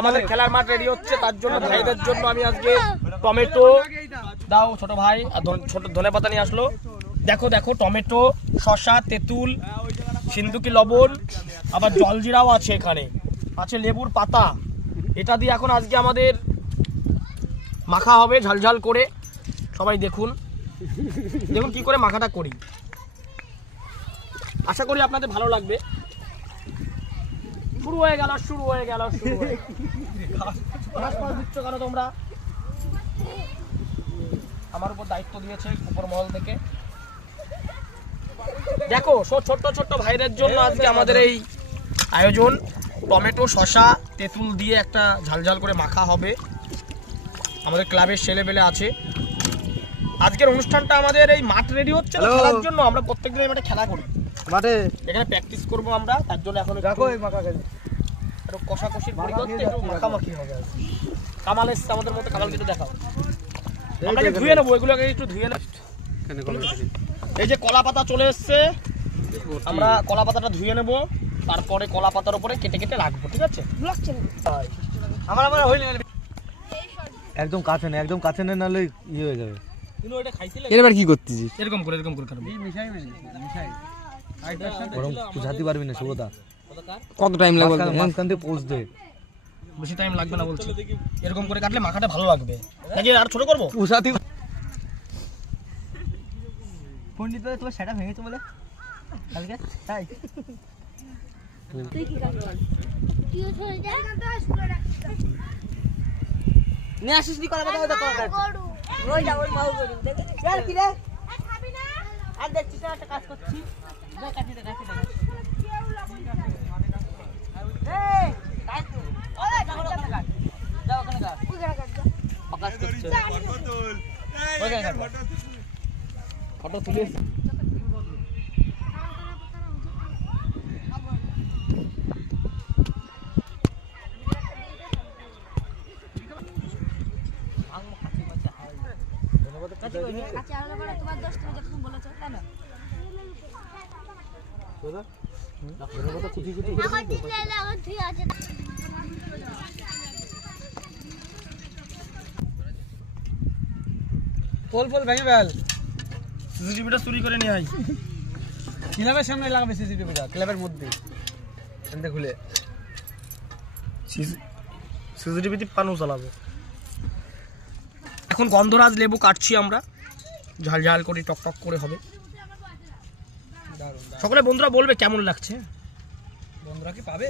আমাদের খেলার মাঠ রেডি হচ্ছে, তার জন্য ভাইদের জন্য আমি আজকে টমেটো দাও ছোট ভাই আর ছোট ধনেপাতা নিয়ে আসলো। দেখো দেখো টমেটো, শসা, তেঁতুল, সিন্ধুকি লবণ, আবার জলজিরাও আছে, এখানে আছে লেবুর পাতা। এটা দিয়ে এখন আজকে আমাদের মাখা হবে ঝালঝাল করে। সবাই দেখুন দেখুন কি করে মাখাটা করি, আশা করি আপনাদের ভালো লাগবে। শুরু হয়ে গেল দিচ্ছ কেন তোমরা? আমার উপর দায়িত্ব দিয়েছে উপর মহল থেকে। দেখো ছোট্ট ছোট্ট ভাইদের জন্য আজকে আমাদের এই আয়োজন। টমেটো, শসা, তেঁতুল দিয়ে একটা ঝালঝাল করে মাখা হবে। আমাদের ক্লাবের ছেলেবেলে আছে। আজকের অনুষ্ঠানটা আমাদের এই মাঠ রেডি হচ্ছে খেলার জন্য। আমরা প্রত্যেকদিন মাঠে খেলা করি, মাঠে এখানে প্র্যাকটিস করব আমরা। তার জন্য এখন দেখো এই মাখা খেলি একটু কষাকষির পরিবর্তে একটু মাখামাখি হবে। কামাল এসছে আমাদের মধ্যে, কামাল কিছু দেখাও। আমরা ধুয়ে নেবো এগুলোকে, একটু ধুয়ে নেব। এই যে কলা পাতা চলে এসছে, আমরা কলা পাতাটা ধুয়ে নেব, তারপরে কলা পাতার উপরে কেটে কেটে রাখবো। ঠিক আছে? আমার হইলে একদম কাছে না, একদম কাছে না, নাহলে ইয়ে হয়ে যাবে। এবার কি করতেছিস? এরকম করে খাবো। বরং বুঝাতে পারবি না সুবোধা, কত টাইম লাগবে? মাঝখান দিয়ে পোজ দে, বেশি টাইম লাগবে না বলছি। এরকম করে কাটলে মাখাটা ভালো লাগবে। নাকি আর ছোট করবো? বুঝাতে পণ্ডিত ভাই তোমার সেটা ভেঙেছে বলে কালকে তাই তুই কি কাটবি? তুই চলে যা, নিয়ে আসিস নি কলা পাতা ওটা কলা কাট ওই যা, ওই মাউ করি দেখ यार কি রে খাবি না? আর দেখছিস তো একটা কাজ করছি, যা কাটি দে এই কাট তো ওরে যাও ওখানে কাট, যাও ওখানে কাট, ওই কাট যা ফোকাস করছে ওই কাট ফটো তুলে পোল পোল ভেঙে ফেল। সিসিটিভিটা চুরি করে নিয়ে আই। ক্লাবের সামনে লাগাবে সিসিটিভিটা, ক্লাবের মধ্যে এনতে খুলে সিসিটিভিতে পানু চালাবো। এখন গন্ধরাজ লেবু কাটছি আমরা, ঝাল ঝাল করে টক টক করে হবে। সকলে বন্ধুরা বলবে কেমন লাগছে। বন্ধুরা কি পাবে?